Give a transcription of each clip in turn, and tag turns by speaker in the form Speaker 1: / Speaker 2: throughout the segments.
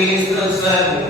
Speaker 1: Cristo Santo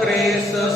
Speaker 1: cresça,